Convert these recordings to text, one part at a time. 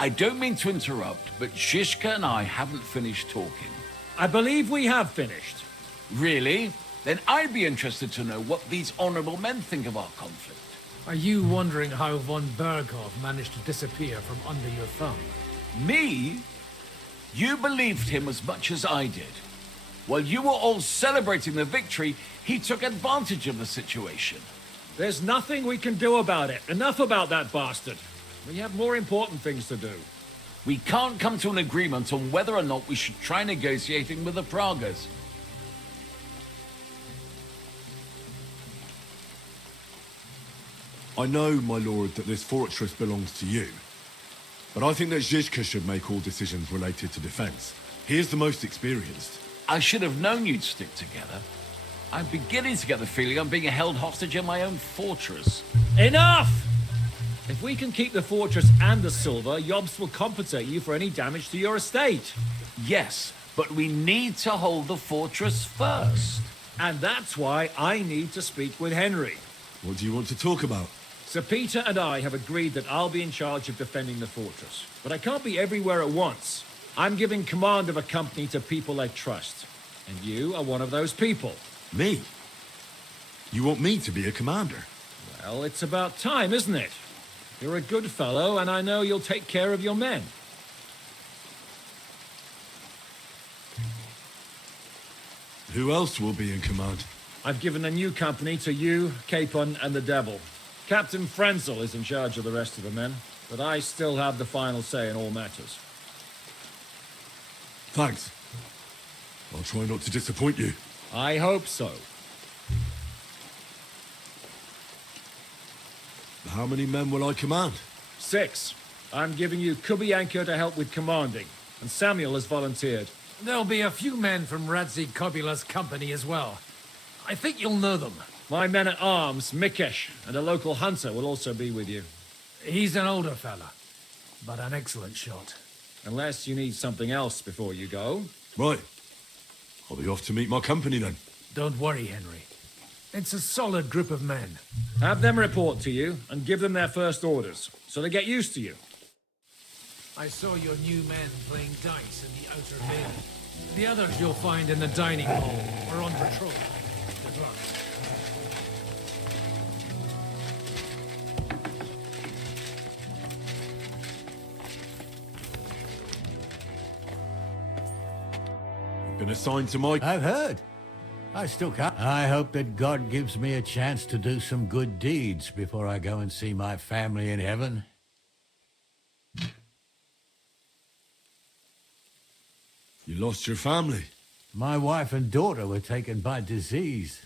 I don't mean to interrupt, but Zizka and I haven't finished talking. I believe we have finished. Really? Then I'd be interested to know what these honorable men think of our conflict. Are you wondering how von Berghoff managed to disappear from under your thumb? Me? You believed him as much as I did. While you were all celebrating the victory, he took advantage of the situation. There's nothing we can do about it. Enough about that bastard. We have more important things to do. We can't come to an agreement on whether or not we should try negotiating with the Pragas. I know, my lord, that this fortress belongs to you. But I think that Zizka should make all decisions related to defense. He is the most experienced. I should have known you'd stick together. I'm beginning to get the feeling I'm being held hostage in my own fortress. Enough! If we can keep the fortress and the silver, Yobst will compensate you for any damage to your estate. Yes, but we need to hold the fortress first. And that's why I need to speak with Henry. What do you want to talk about? Sir Peter and I have agreed that I'll be in charge of defending the fortress. But I can't be everywhere at once. I'm giving command of a company to people I trust. And you are one of those people. Me? You want me to be a commander? Well, it's about time, isn't it? You're a good fellow, and I know you'll take care of your men. Who else will be in command? I've given a new company to you, Capon, and the Devil. Captain Frenzel is in charge of the rest of the men, but I still have the final say in all matters. Thanks. I'll try not to disappoint you. I hope so. How many men will I command? 6. I'm giving you Kubianka to help with commanding, and Samuel has volunteered. There'll be a few men from Radzi Kobula's company as well. I think you'll know them. My men-at-arms, Mikesh, and a local hunter will also be with you. He's an older fella, but an excellent shot. Unless you need something else before you go. Right. I'll be off to meet my company then. Don't worry, Henry. It's a solid group of men. Have them report to you, and give them their first orders, so they get used to you. I saw your new men playing dice in the outer bay. The others you'll find in the dining hall or on patrol. Good luck. Been assigned to my... I've heard. I still can't. I hope that God gives me a chance to do some good deeds before I go and see my family in heaven. You lost your family. My wife and daughter were taken by disease.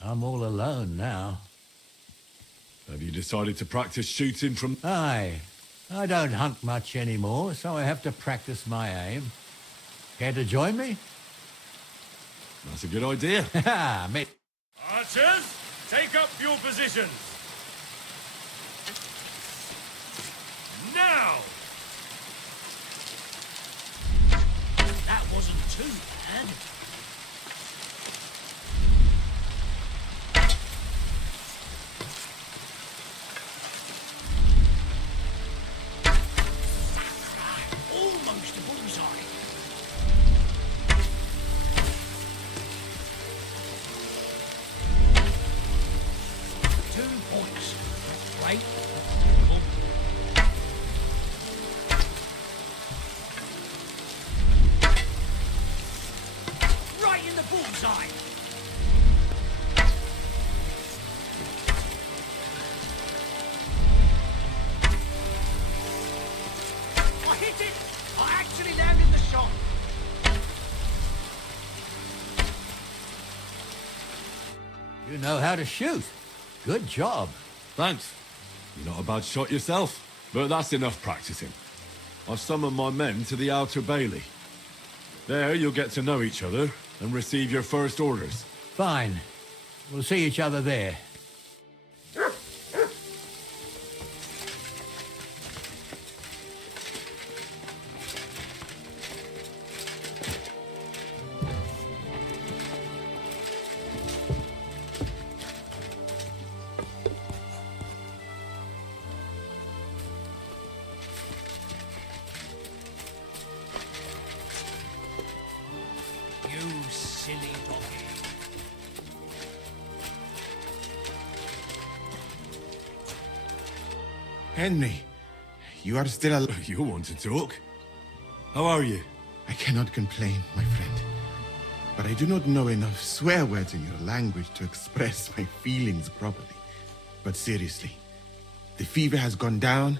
I'm all alone now. Have you decided to practice shooting from... Aye. I don't hunt much anymore, so I have to practice my aim. Care to join me? That's a good idea. Ha! Me. Archers, take up your positions. Now! That wasn't too bad. Almost a bullseye. Points. Right. Right in the bullseye. I hit it. I actually landed the shot. You know how to shoot. Good job. Thanks. You're not a bad shot yourself. But that's enough practicing. I've summoned my men to the outer bailey. There you'll get to know each other and receive your first orders. Fine. We'll see each other there. Henry, you are still alive. You want to talk? How are you? I cannot complain, my friend. But I do not know enough swear words in your language to express my feelings properly. But seriously, the fever has gone down,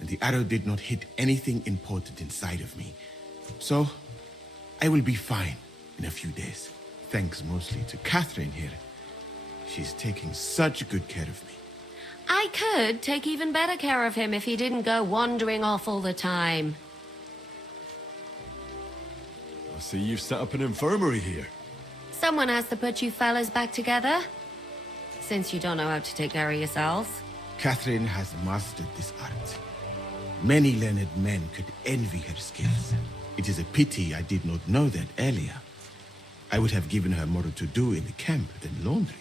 and the arrow did not hit anything important inside of me. So, I will be fine in a few days. Thanks mostly to Catherine here. She's taking such good care of me. I could take even better care of him if he didn't go wandering off all the time. I see you've set up an infirmary here. Someone has to put you fellas back together. Since you don't know how to take care of yourselves. Catherine has mastered this art. Many learned men could envy her skills. It is a pity I did not know that earlier. I would have given her more to do in the camp than laundry.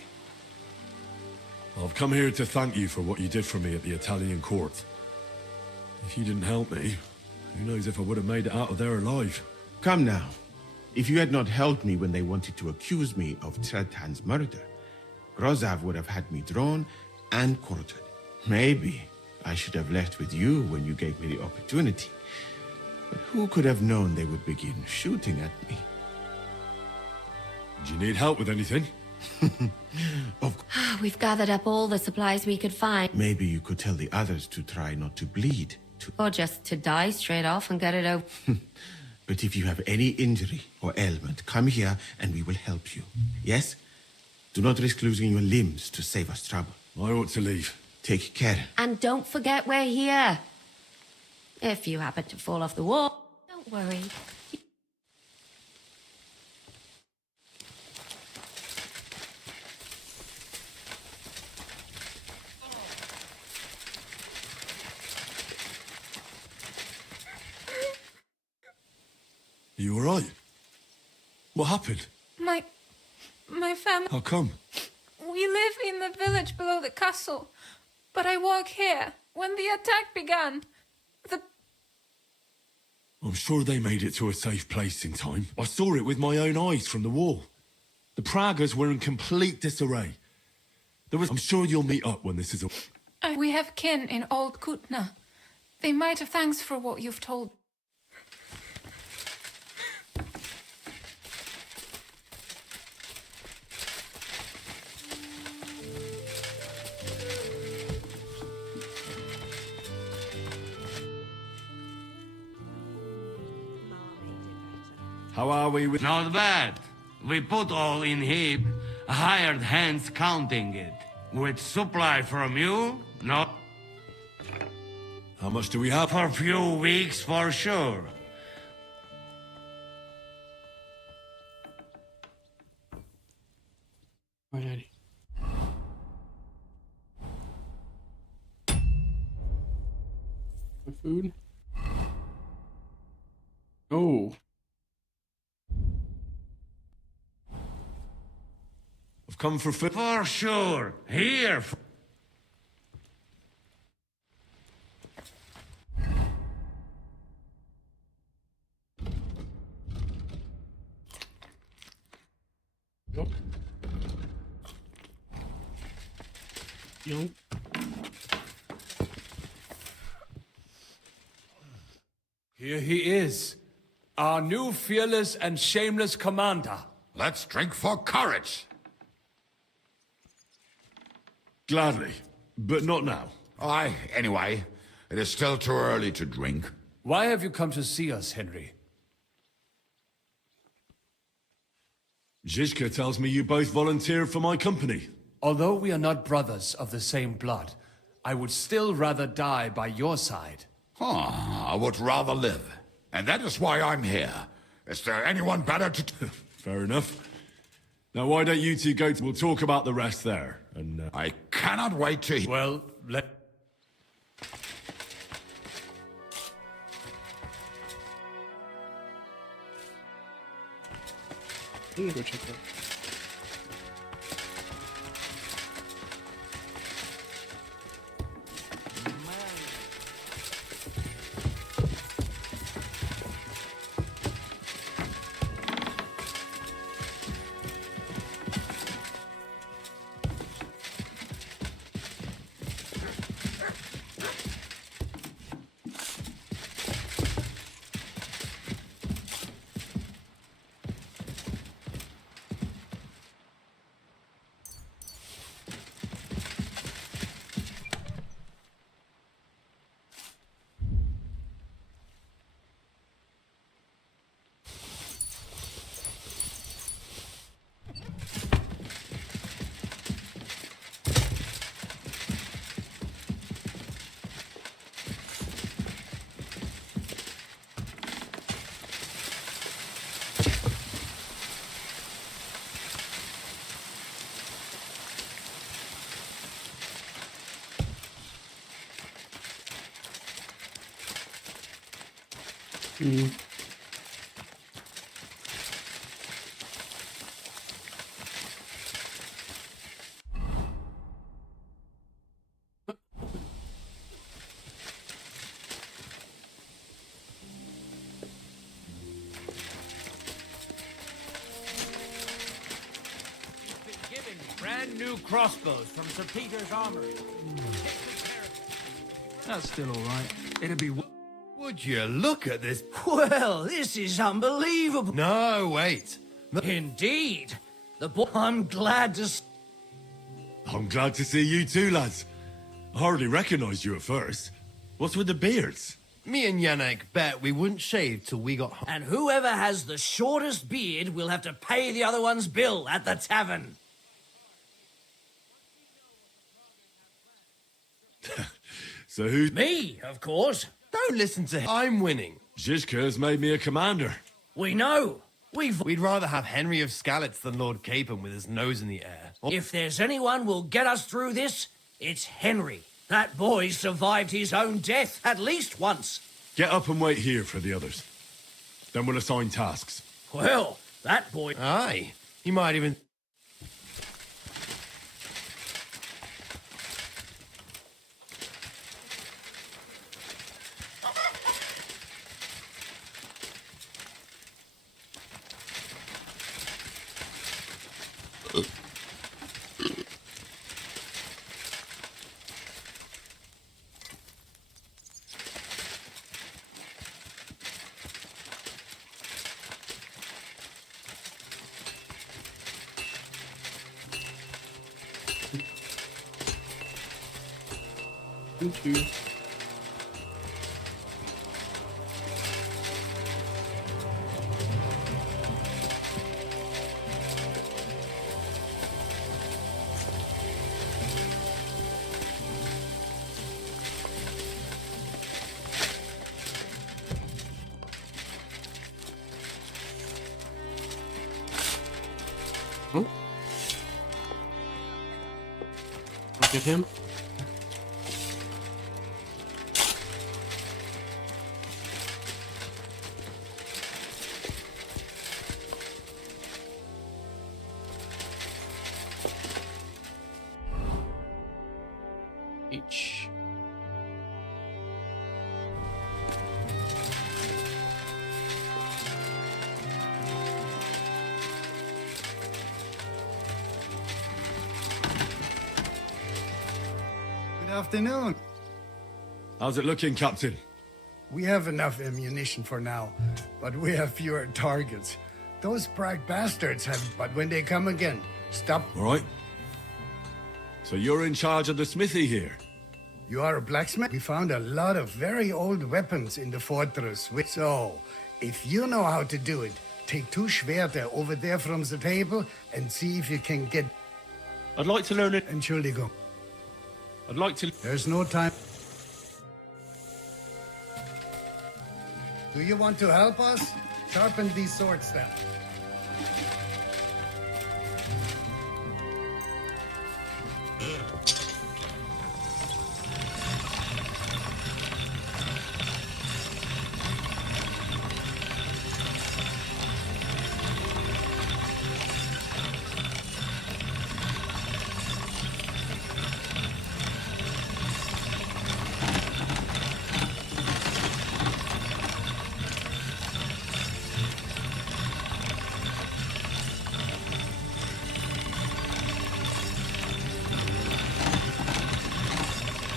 I've come here to thank you for what you did for me at the Italian court. If you didn't help me, who knows if I would have made it out of there alive. Come now. If you had not helped me when they wanted to accuse me of Tretan's murder, Grozav would have had me drawn and quartered. Maybe I should have left with you when you gave me the opportunity. But who could have known they would begin shooting at me? Do you need help with anything? We've gathered up all the supplies we could find. Maybe you could tell the others to try not to bleed. Or just to die straight off and get it over. But if you have any injury or ailment, come here and we will help you. Yes? Do not risk losing your limbs to save us trouble. I ought to leave. Take care. And don't forget we're here. If you happen to fall off the wall, don't worry. You all right? What happened? My family... How come? We live in the village below the castle, but I work here. When the attack began, I'm sure they made it to a safe place in time. I saw it with my own eyes from the wall. The Pragas were in complete disarray. I'm sure you'll meet up when this is all... We have kin in Old Kutna. They might have thanks for what you've told. How are we with... Not bad. We put all in heap, hired hands counting it. With supply from you, no. How much do we have? For a few weeks, for sure. Alrighty. My food? Oh. I've come for food. For sure. Here. Yep. Young. Here he is, our new fearless and shameless commander. Let's drink for courage. Gladly, but not now. Aye, anyway, it is still too early to drink. Why have you come to see us, Henry? Zizka tells me you both volunteered for my company. Although we are not brothers of the same blood, I would still rather die by your side. I would rather live. And that is why I'm here. Is there anyone better to... Fair enough. Now why don't you two go we'll talk about the rest there, and... I cannot wait to... Well, let... I'm gonna go check that. Mm. Given brand new crossbows from Sir Peter's armory. That's still all right. It'll be. Would you look at this? Well, this is unbelievable. No, wait. Indeed. The boy. I'm glad to. I'm glad to see you too, lads. I hardly recognized you at first. What's with the beards? Me and Yannick bet we wouldn't shave till we got home. And whoever has the shortest beard will have to pay the other one's bill at the tavern. So who's... Me, of course. Don't listen to him. I'm winning. Zizka's made me a commander. We know. We'd rather have Henry of Skalitz than Lord Capon with his nose in the air. If there's anyone will get us through this, it's Henry. That boy survived his own death at least once. Get up and wait here for the others. Then we'll assign tasks. Well, that boy... Aye. He might even... Thank you. Oh. Look at him. H. Good afternoon. How's it looking, Captain? We have enough ammunition for now, but we have fewer targets. Those Prague bastards have, but when they come again, stop. All right. So you're in charge of the smithy here? You are a blacksmith? We found a lot of very old weapons in the fortress. So, if you know how to do it, take 2 Schwerter over there from the table and see if you can get... I'd like to learn it. Entschuldigung. I'd like to... There's no time. Do you want to help us? Sharpen these swords then.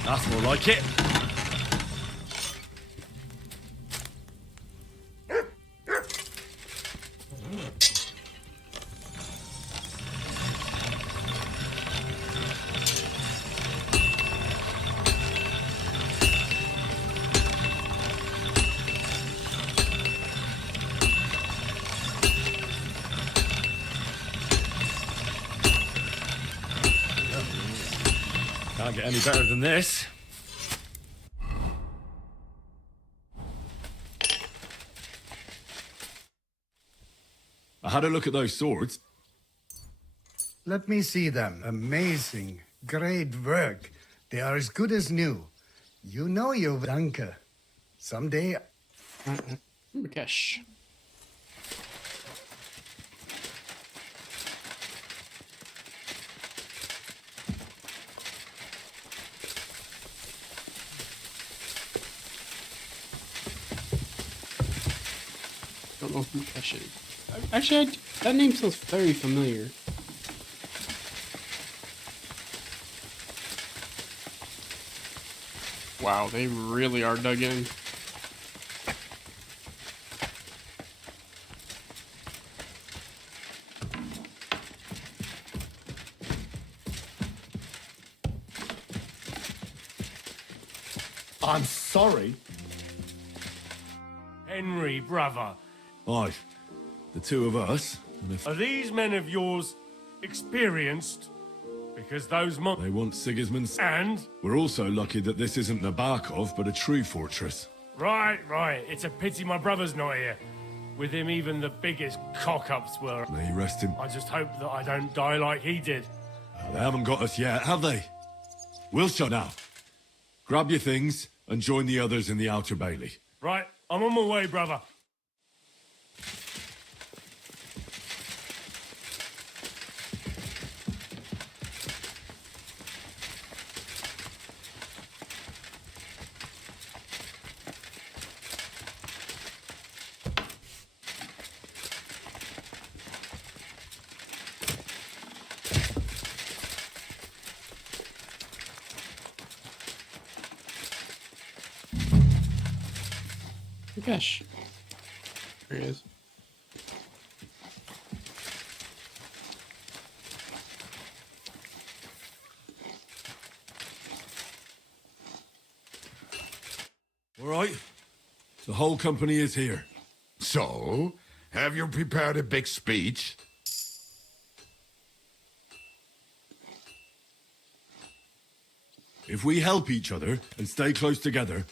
That's more like it. Can't get any better than this. I had a look at those swords. Let me see them. Amazing. Great work. They are as good as new. You know you, Danke. Someday... Cash. Don't know who Cash is. Actually, that name sounds very familiar. Wow, they really are dug in. I'm sorry. Henry, brother. Aye, the two of us. And if Are these men of yours experienced? Because those they want Sigismund's... And? We're also lucky that this isn't Nabokov, but a true fortress. Right. It's a pity my brother's not here. With him, even the biggest cock-ups were... May he rest in... I just hope that I don't die like he did. They haven't got us yet, have they? We'll shut now. Grab your things and join the others in the Outer Bailey. Right, I'm on my way, brother. Gosh. There he is. All right. The whole company is here. So, have you prepared a big speech? If we help each other and stay close together,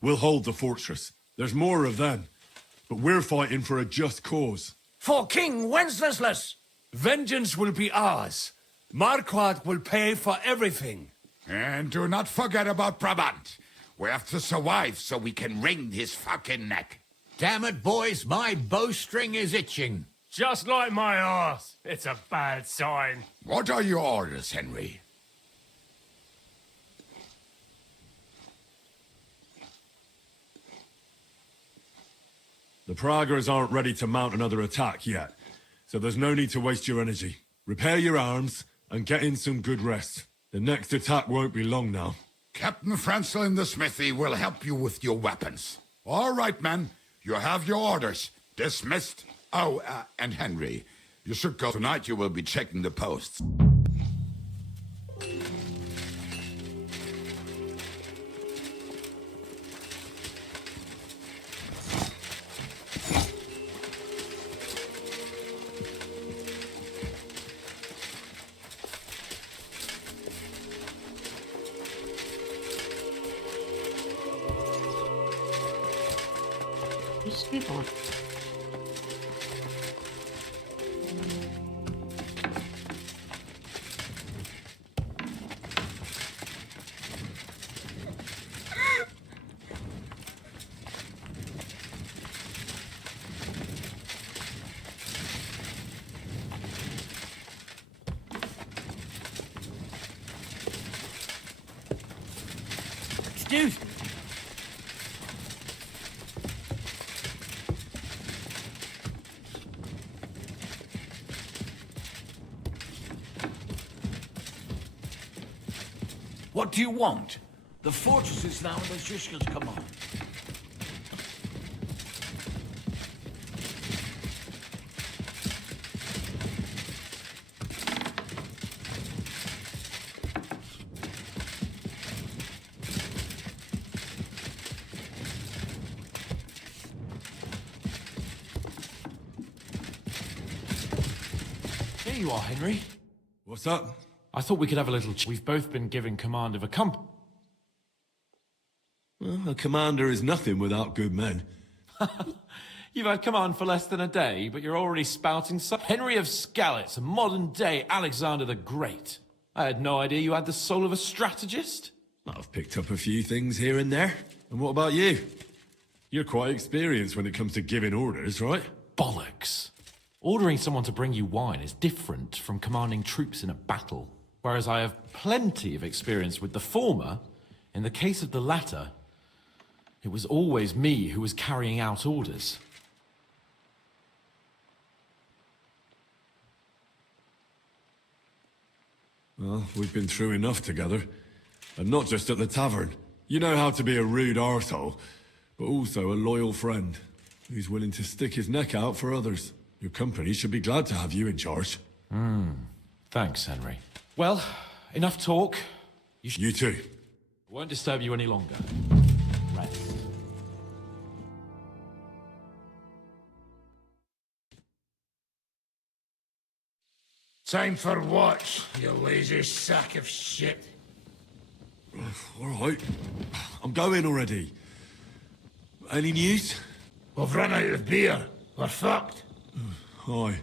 we'll hold the fortress. There's more of them, but we're fighting for a just cause. For King Wenceslas! Vengeance will be ours. Marquardt will pay for everything. And do not forget about Brabant. We have to survive so we can wring his fucking neck. Damn it, boys, my bowstring is itching. Just like my arse. It's a bad sign. What are your orders, Henry? The Praguers aren't ready to mount another attack yet, so there's no need to waste your energy. Repair your arms and get in some good rest. The next attack won't be long now. Captain Franzel in the smithy will help you with your weapons. All right, men. You have your orders. Dismissed. Oh, and Henry, you should go tonight. You will be checking the posts. Just keep on. Excuse me. What do you want? The fortress is now under Shishka's command. Here you are, Henry. What's up? I thought we could have a little We've both been given command of a company. Well, a commander is nothing without good men. You've had command for less than a day, but you're already spouting Henry of Skalitz, a modern-day Alexander the Great. I had no idea you had the soul of a strategist. I've picked up a few things here and there. And what about you? You're quite experienced when it comes to giving orders, right? Bollocks. Ordering someone to bring you wine is different from commanding troops in a battle. Whereas I have plenty of experience with the former, in the case of the latter, it was always me who was carrying out orders. Well, we've been through enough together. And not just at the tavern. You know how to be a rude arsehole, but also a loyal friend who's willing to stick his neck out for others. Your company should be glad to have you in charge. Thanks, Henry. Well, enough talk. You too. I won't disturb you any longer. Rest. Time for what, you lazy sack of shit? All right. I'm going already. Any news? We've run out of beer. We're fucked. Aye.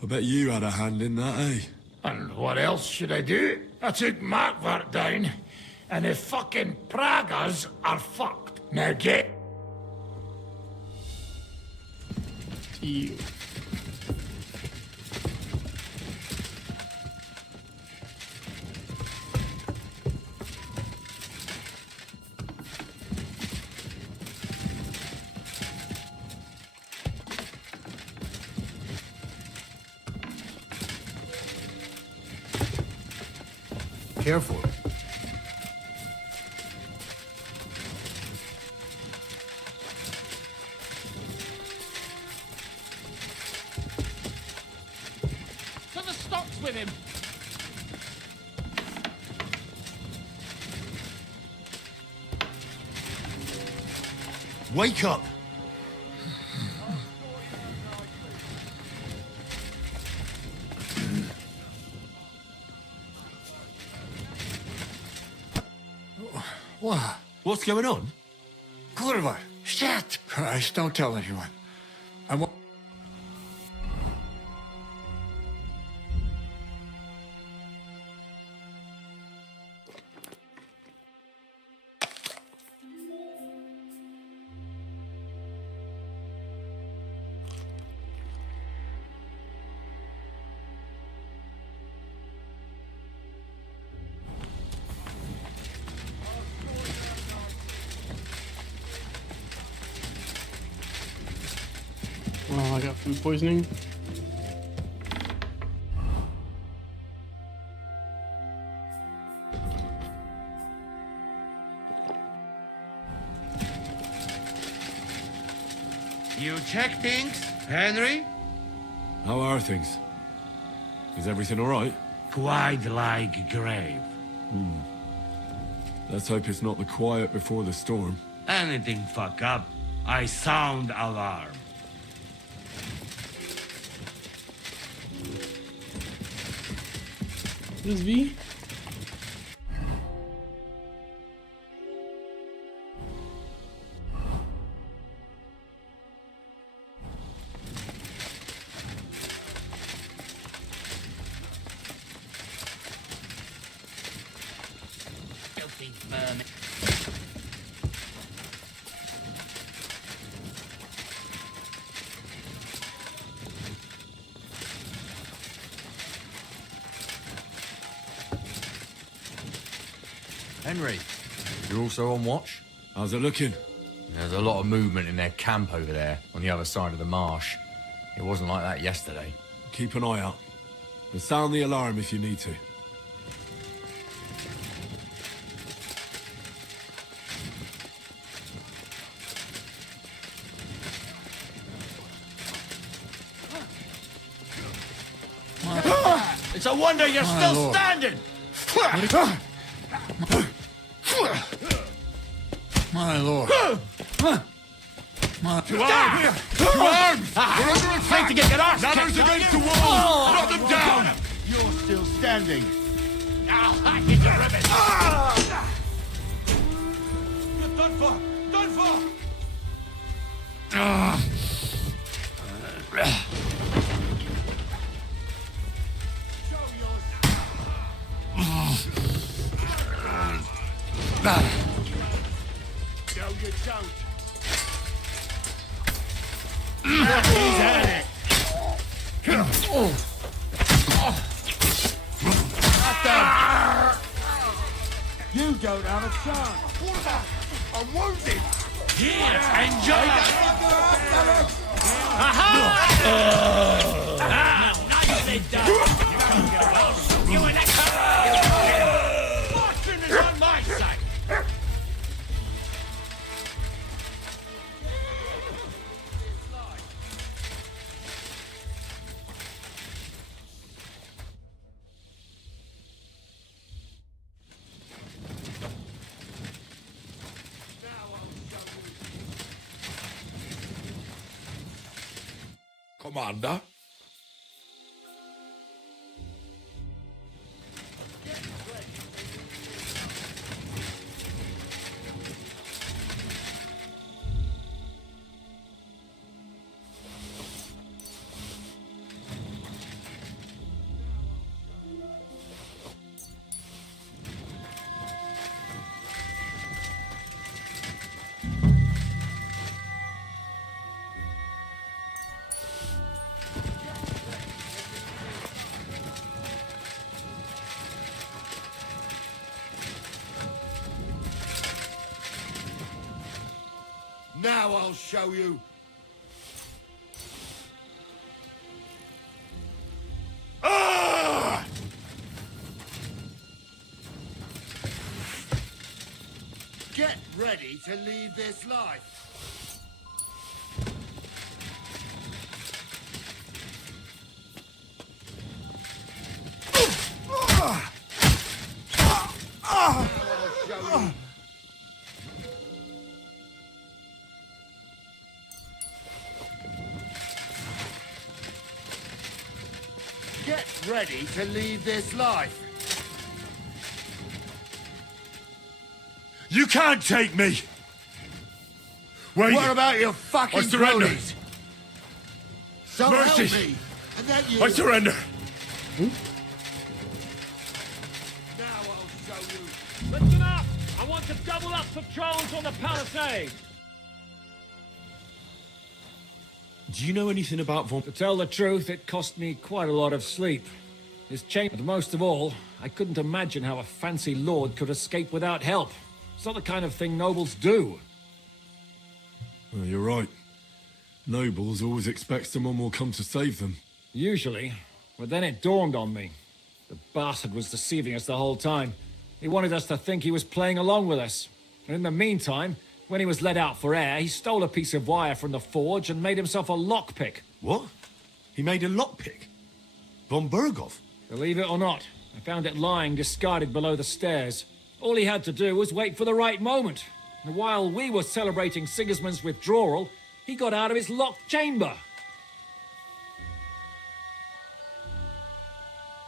I bet you had a hand in that, eh? And what else should I do? I took Markvart down, and the fucking Pragas are fucked. Now get... You. Careful. To the stocks with him! Wake up! What? What's going on? Kurva! Shit! Christ, don't tell anyone. I won't... Well, I got food poisoning. You check things, Henry? How are things? Is everything all right? Quite like grave. Let's hope it's not the quiet before the storm. Anything fuck up, I sound alarm. What is V? Filthy vermin. Henry, you're also on watch? How's it looking? There's a lot of movement in their camp over there, on the other side of the marsh. It wasn't like that yesterday. Keep an eye out. And sound the alarm if you need to. It's a wonder you're still Lord. standing! My lord. My... To arms! To arms! We're under attack! Trying to get your arse Ladders kicked, against are the you? wall! Knock them down! You're still standing. I'll hack you to ribbons! You're done for! Done for! No, you don't. He's at it. You don't have a chance. I'm wounded. Yeah, enjoy that. Nicely done. You and that. Fortune is on my side. Commander? Now I'll show you. Ah! Get ready to leave this life. Get ready to leave this life. You can't take me! Wait! What about your fucking I surrender! cronies? So Mercy! help me! And then you... I surrender! Now I'll show you. Listen up! I want to double up patrols on the palisade! Do you know anything about To tell the truth, it cost me quite a lot of sleep. His chamber, and most of all, I couldn't imagine how a fancy lord could escape without help. It's not the kind of thing nobles do. Well, you're right. Nobles always expect someone will come to save them. Usually, but then it dawned on me. The bastard was deceiving us the whole time. He wanted us to think he was playing along with us. And in the meantime, when he was let out for air, he stole a piece of wire from the forge and made himself a lockpick. What? He made a lockpick? Von Berghoff? Believe it or not, I found it lying discarded below the stairs. All he had to do was wait for the right moment. And while we were celebrating Sigismund's withdrawal, he got out of his locked chamber.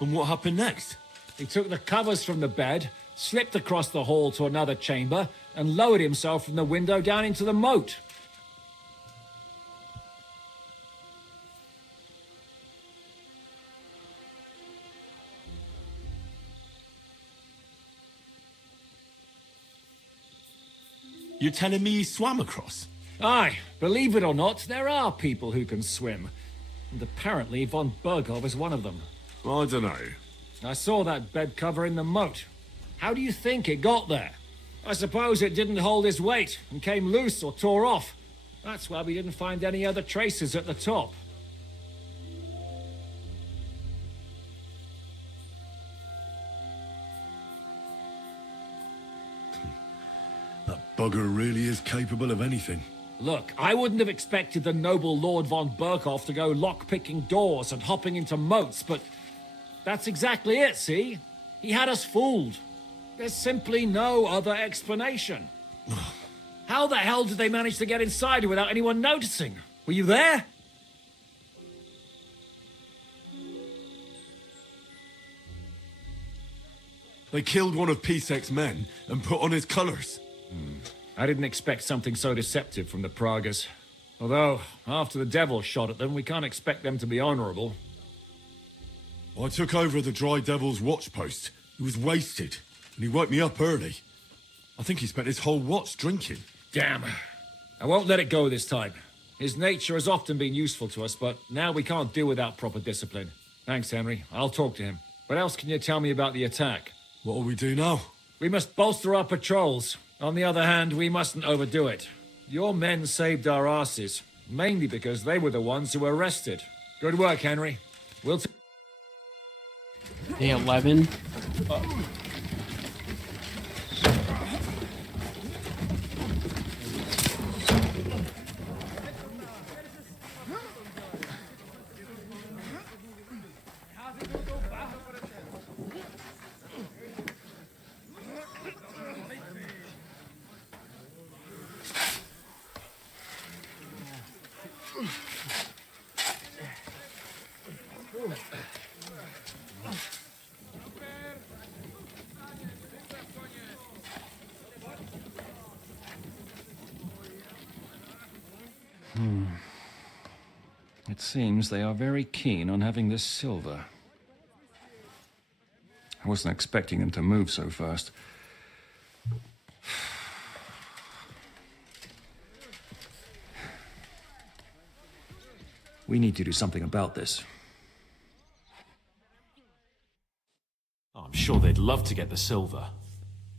And what happened next? He took the covers from the bed, slipped across the hall to another chamber, and lowered himself from the window down into the moat. You're telling me he swam across? Aye, believe it or not, there are people who can swim. And apparently von Berghoff is one of them. I don't know. I saw that bed cover in the moat. How do you think it got there? I suppose it didn't hold his weight and came loose or tore off. That's why we didn't find any other traces at the top. That bugger really is capable of anything. Look, I wouldn't have expected the noble Lord von Berghoff to go lock-picking doors and hopping into moats, but that's exactly it, see? He had us fooled. There's simply no other explanation. How the hell did they manage to get inside without anyone noticing? Were you there? They killed one of Pisek's men and put on his colours. I didn't expect something so deceptive from the Pragas. Although, after the devil shot at them, we can't expect them to be honourable. I took over the Dry Devil's watch post. He was wasted, and he woke me up early. I think he spent his whole watch drinking. Damn. I won't let it go this time. His nature has often been useful to us, but now we can't do without proper discipline. Thanks, Henry. I'll talk to him. What else can you tell me about the attack? What will we do now? We must bolster our patrols. On the other hand, we mustn't overdo it. Your men saved our asses, mainly because they were the ones who were arrested. Good work, Henry. We'll Day 11. It seems they are very keen on having this silver. I wasn't expecting them to move so fast. We need to do something about this. I'm sure they'd love to get the silver.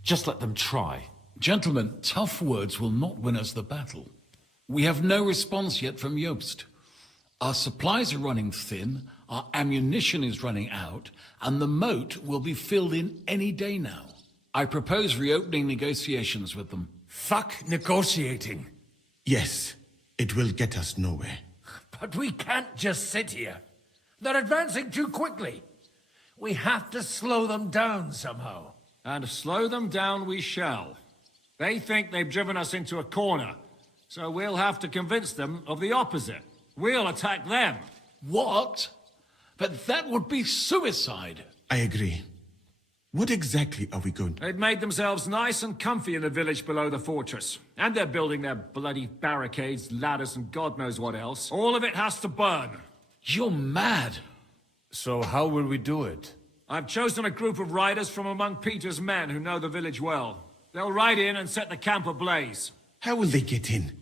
Just let them try. Gentlemen, tough words will not win us the battle. We have no response yet from Jobst. Our supplies are running thin, our ammunition is running out, and the moat will be filled in any day now. I propose reopening negotiations with them. Fuck negotiating. Yes, it will get us nowhere. But we can't just sit here. They're advancing too quickly. We have to slow them down somehow. And slow them down we shall. They think they've driven us into a corner, so we'll have to convince them of the opposite. We'll attack them. What? But that would be suicide. I agree. What exactly are we going to... They've made themselves nice and comfy in the village below the fortress. And they're building their bloody barricades, ladders, and God knows what else. All of it has to burn. You're mad. So how will we do it? I've chosen a group of riders from among Peter's men who know the village well. They'll ride in and set the camp ablaze. How will they get in?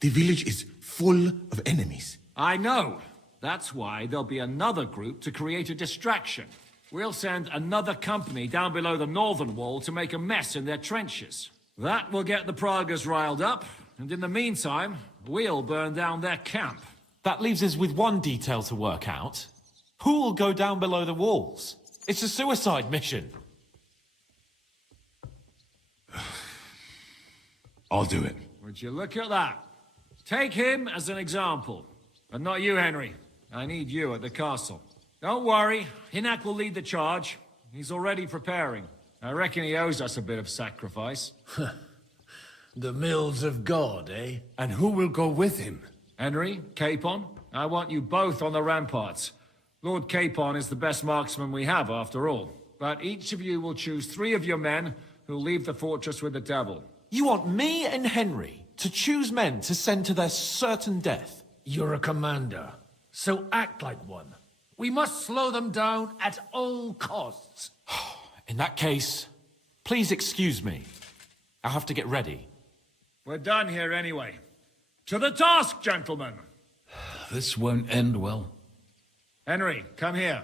The village is full of enemies. I know. That's why there'll be another group to create a distraction. We'll send another company down below the northern wall to make a mess in their trenches. That will get the Pragas riled up, and in the meantime, we'll burn down their camp. That leaves us with one detail to work out. Who will go down below the walls? It's a suicide mission. I'll do it. Would you look at that? Take him as an example. And not you, Henry. I need you at the castle. Don't worry, Hinak will lead the charge. He's already preparing. I reckon he owes us a bit of sacrifice. The mills of God, eh? And who will go with him? Henry, Capon, I want you both on the ramparts. Lord Capon is the best marksman we have, after all. But each of you will choose 3 of your men who'll leave the fortress with the devil. You want me and Henry to choose men to send to their certain death? You're a commander, so act like one. We must slow them down at all costs. In that case, please excuse me. I'll have to get ready. We're done here anyway. To the task, gentlemen! This won't end well. Henry, come here.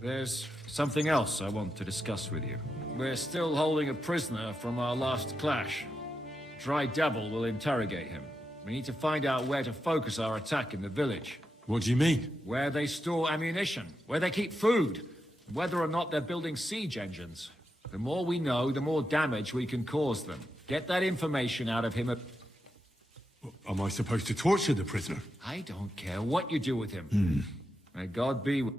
There's something else I want to discuss with you. We're still holding a prisoner from our last clash. Dry Devil will interrogate him. We need to find out where to focus our attack in the village. What do you mean? Where they store ammunition, where they keep food, whether or not they're building siege engines. The more we know, the more damage we can cause them. Get that information out of him. Am I supposed to torture the prisoner? I don't care what you do with him. May God be with...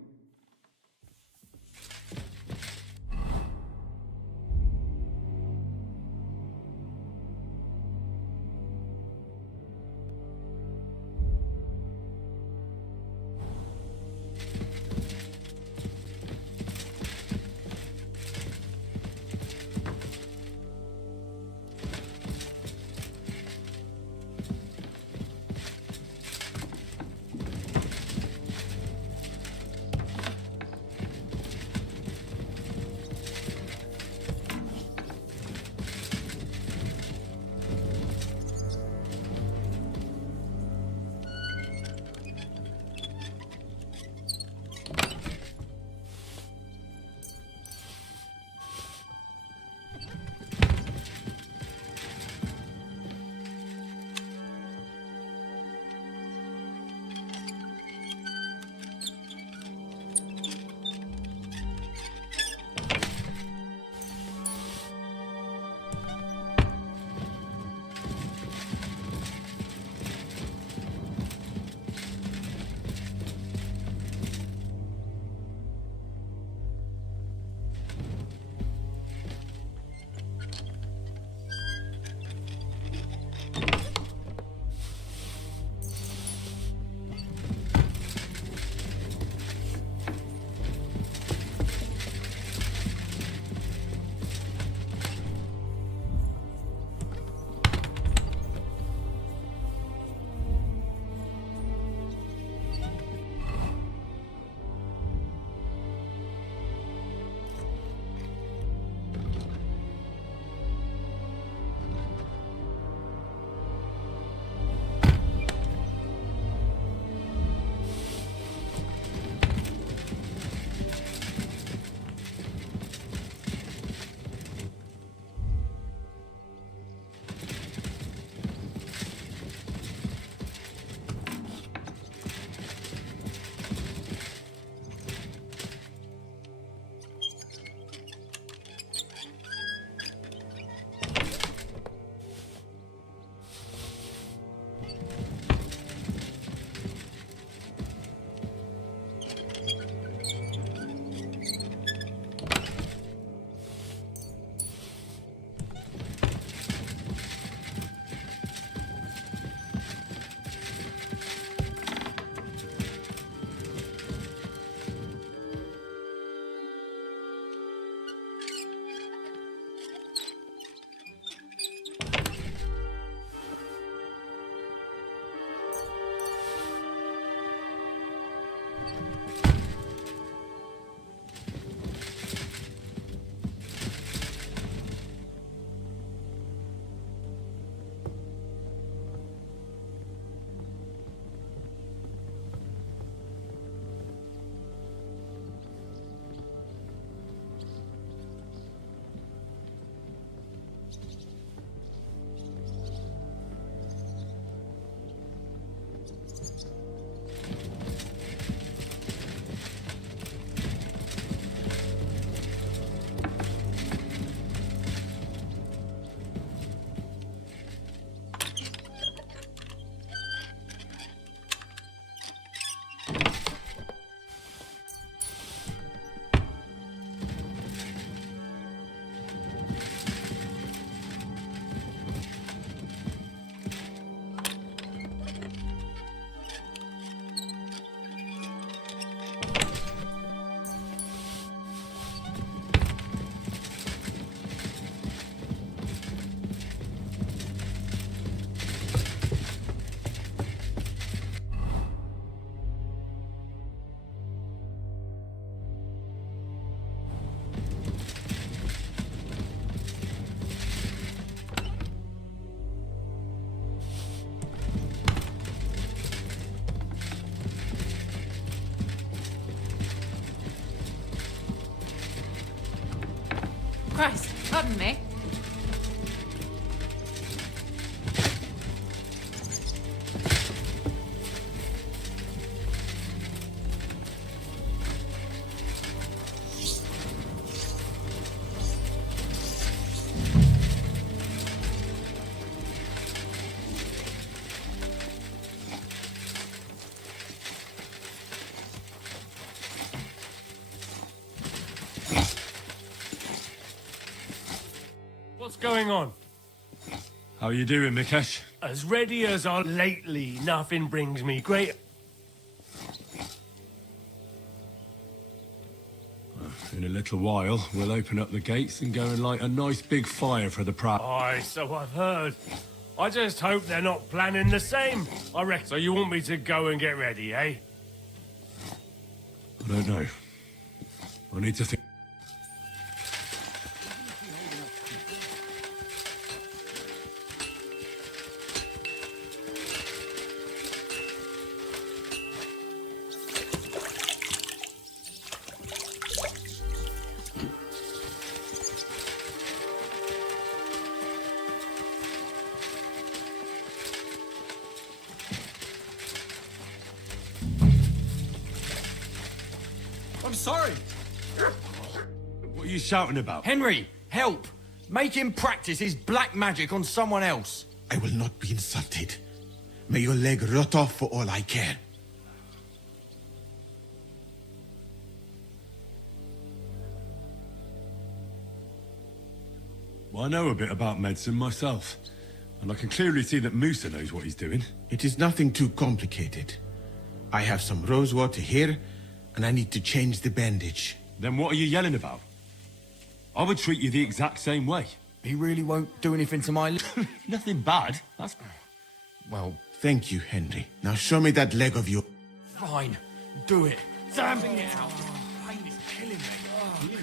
Christ, pardon me. What's going on? How you doing, Mikesh? As ready as I lately, nothing brings me great. In a little while, we'll open up the gates and go and light a nice big fire for the prow. Aye, so I've heard. I just hope they're not planning the same. I reckon. So you want me to go and get ready, eh? I don't know. I need to think. I'm sorry. What are you shouting about? Henry, help! Make him practice his black magic on someone else. I will not be insulted. May your leg rot off for all I care. Well, I know a bit about medicine myself, and I can clearly see that Musa knows what he's doing. It is nothing too complicated. I have some rose water here, and I need to change the bandage. Then what are you yelling about? I would treat you the exact same way. He really won't do anything to my... Nothing bad. That's... Well... Thank you, Henry. Now show me that leg of yours. Fine. Do it. Stamping it out. Pain is killing me.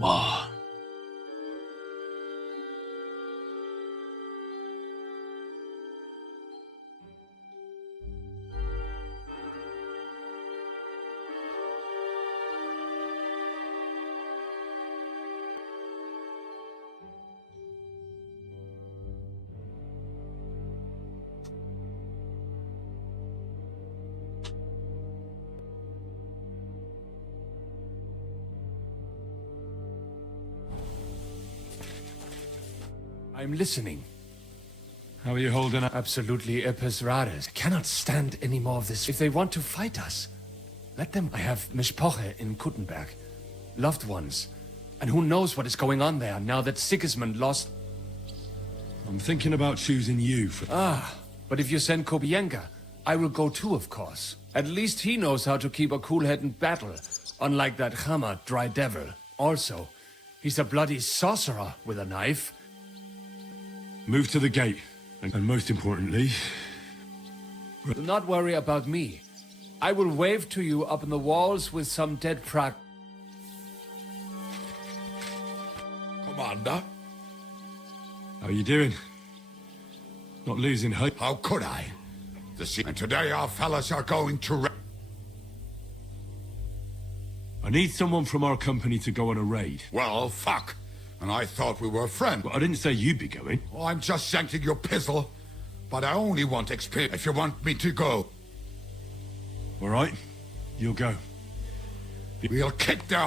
Wow. I'm listening. How are you holding up? Absolutely epes I cannot stand any more of this. If they want to fight us, let them. I have Mishpoche in Kuttenberg. Loved ones. And who knows what is going on there now that Sigismund lost... I'm thinking about choosing you for... Ah, but if you send Kobienka, I will go too, of course. At least he knows how to keep a cool head in battle, unlike that Hammer dry devil. Also, He's a bloody sorcerer with a knife. Move to the gate. And most importantly... Do not worry about me. I will wave to you up in the walls with some dead prag... Commander? How are you doing? Not losing hope? How could I? And today our fellas are going to... I need someone from our company to go on a raid. Well, fuck. And I thought we were friends. But I didn't say you'd be going. Oh, I'm just sending you pizzle. But I only want experience if you want me to go. All right, you'll go. We'll kick their...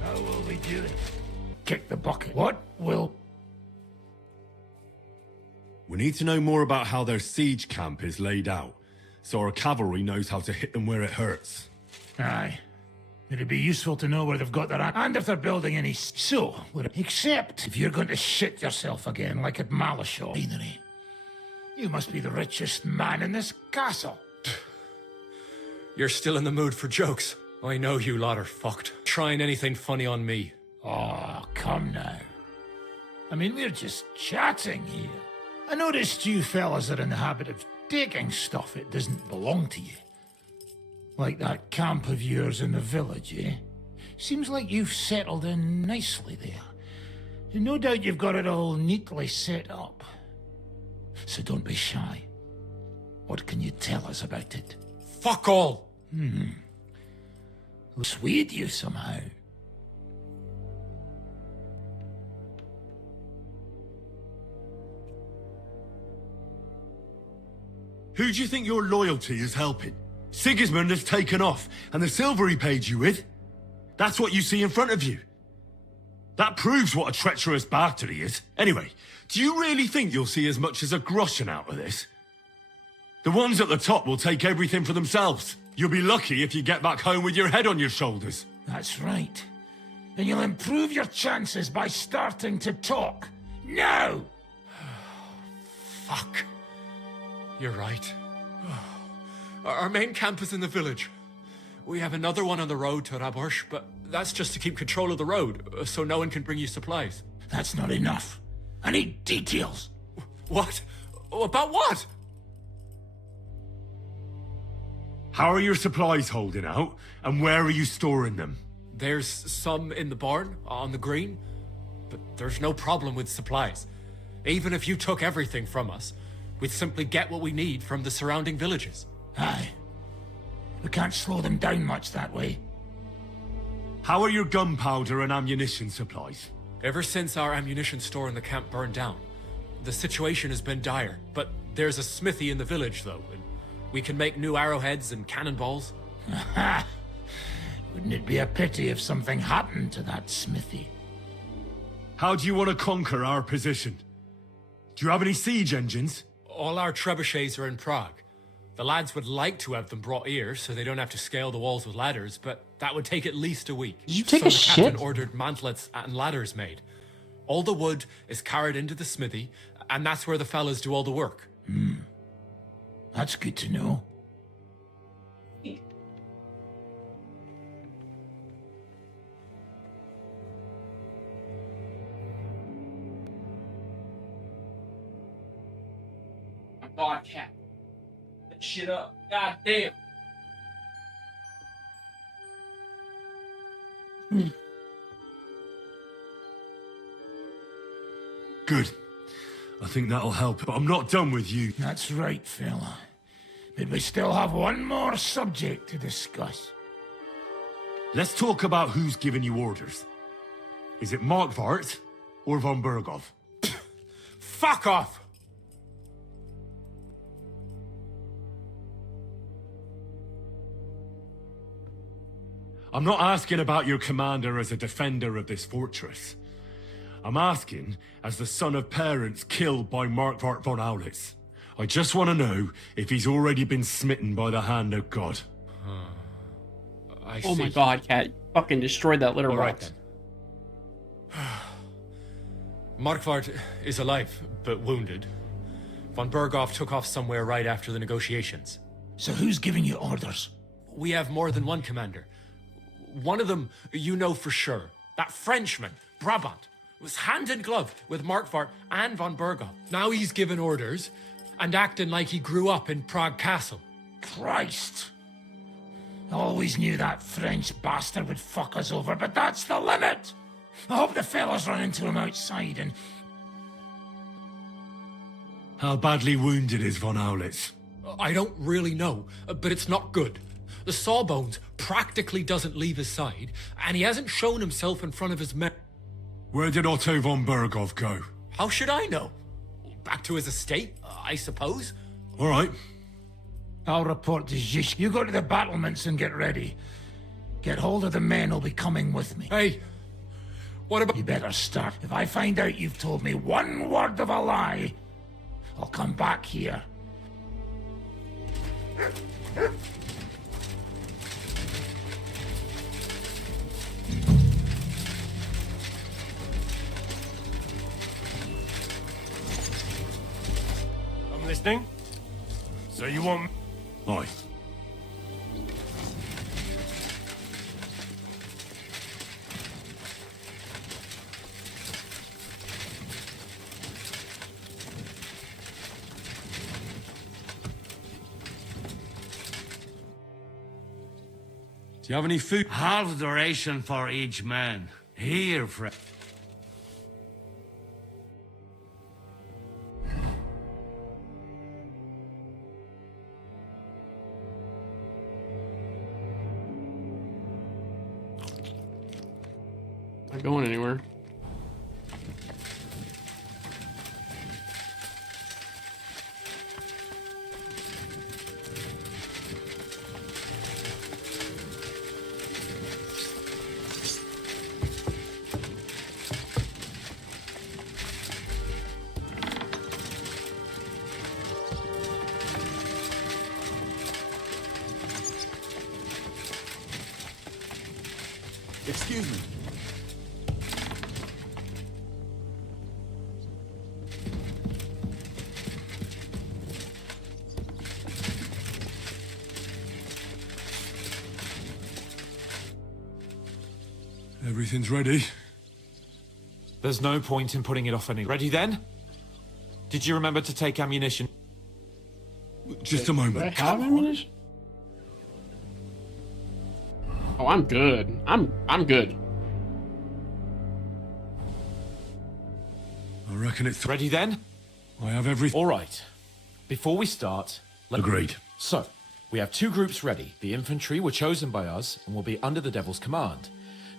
How will we do it? Kick the bucket. What will... We need to know more about how their siege camp is laid out, so our cavalry knows how to hit them where it hurts. Aye. It'd be useful to know where they've got their... And if they're building any... So, except if you're going to shit yourself again, like at Malachor. You must be the richest man in this castle. You're still in the mood for jokes. I know you lot are fucked. Trying anything funny on me. Oh, come now. I mean, we're just chatting here. I noticed you fellas are in the habit of taking stuff that doesn't belong to you. Like that camp of yours in the village, eh? Seems like you've settled in nicely there. And no doubt you've got it all neatly set up. So don't be shy. What can you tell us about it? Fuck all! Swayed you somehow. Who do you think your loyalty is helping? Sigismund has taken off, and the silver he paid you with? That's what you see in front of you. That proves what a treacherous bastard he is. Anyway, do you really think you'll see as much as a groschen out of this? The ones at the top will take everything for themselves. You'll be lucky if you get back home with your head on your shoulders. That's right. And you'll improve your chances by starting to talk. Now! Fuck. You're right. Our main camp is in the village. We have another one on the road to Raborsh, but that's just to keep control of the road, so no one can bring you supplies. That's not enough. I need details. What? About what? How are your supplies holding out, and where are you storing them? There's some in the barn, on the green, but there's no problem with supplies. Even if you took everything from us, we'd simply get what we need from the surrounding villages. Aye. We can't slow them down much that way. How are your gunpowder and ammunition supplies? Ever since our ammunition store in the camp burned down, the situation has been dire. But there's a smithy in the village, though, and we can make new arrowheads and cannonballs. Aha! Wouldn't it be a pity if something happened to that smithy? How do you want to conquer our position? Do you have any siege engines? All our trebuchets are in Prague. The lads would like to have them brought here so they don't have to scale the walls with ladders, but that would take at least a week. Did you take so a the shit? captain ordered mantlets and ladders made. All the wood is carried into the smithy, and that's where the fellas do all the work. That's good to know. God, cat. That shit up. God damn. Good. I think that'll help, but I'm not done with you. That's right, fella. But we still have one more subject to discuss. Let's talk about who's giving you orders. Is it Markvart or von Bergov? Fuck off! I'm not asking about your commander as a defender of this fortress. I'm asking as the son of parents killed by Markvart von Aulitz. I just want to know if he's already been smitten by the hand of God. I Oh see. my god, Cat. You fucking destroyed that litter All right, box. then. Markvart is alive, but wounded. Von Berghoff took off somewhere right after the negotiations. So who's giving you orders? We have more than one commander. One of them you know for sure. That Frenchman, Brabant, was hand in glove with Markvart and von Berghoff. Now he's given orders and acting like he grew up in Prague Castle. Christ! I always knew that French bastard would fuck us over, but that's the limit! I hope the fellas run into him outside and... How badly wounded is von Aulitz? I don't really know, but it's not good. The sawbones practically doesn't leave his side, and he hasn't shown himself in front of his men. Where did Otto von Berghoff go? How should I know? Back to his estate, I suppose. All right. I'll report to Zish. You go to the battlements and get ready. Get hold of the men who'll be coming with me. Hey, what about... You better start. If I find out you've told me one word of a lie, I'll come back here. I'm listening. So you want... Aye. Do you have any food? Half the ration for each man. Here, friend. Not going anywhere. Excuse me. Everything's ready. There's no point in putting it off any. Ready then? Did you remember to take ammunition? Just a moment. Do I have ammunition? Oh, I'm good. I'm good. I reckon it's... Ready then? I have everything. All right. Before we start... Agreed. So, we have two groups ready. The infantry were chosen by us and will be under the Devil's command.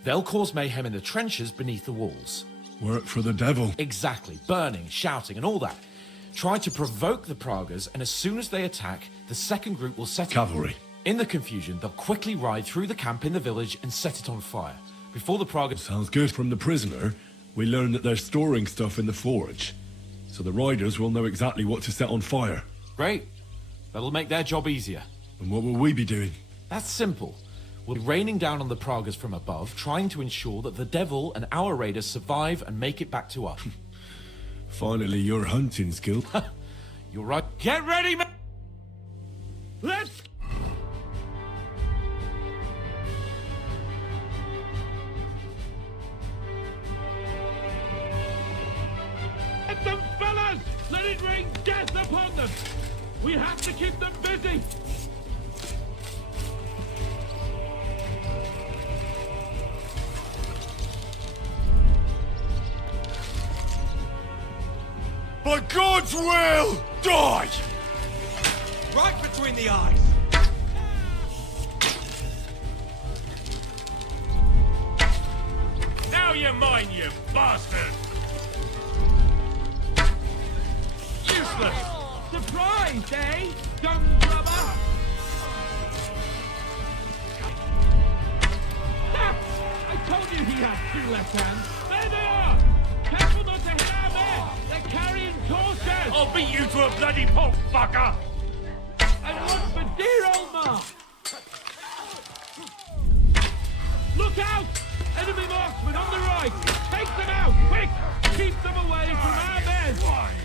They'll cause mayhem in the trenches beneath the walls. Work for the devil. Exactly. Burning, shouting, and all that. Try to provoke the Pragas, and as soon as they attack, the second group will set... Cavalry. In the confusion, they'll quickly ride through the camp in the village and set it on fire. Before the Pragas... Sounds good. From the prisoner, we learned that they're storing stuff in the forge. So the riders will know exactly what to set on fire. Great. That'll make their job easier. And what will we be doing? That's simple. We'll be raining down on the Pragas from above, trying to ensure that the Devil and our raiders survive and make it back to us. Finally, your hunting skill. You're right. Get ready, man! Let's... Get them, fellas! Let it rain death upon them! We have to keep them busy! By God's will, die! Right between the eyes! Now you're mine, you bastard! Useless! Surprised, eh? Dung grubber! I told you he had two left hands! There they are! Careful not to hit our men! They're carrying torches! I'll beat you to a bloody pulp, fucker! And one for dear old Ma! Look out! Enemy marksmen on the right! Take them out, quick! Keep them away from our men!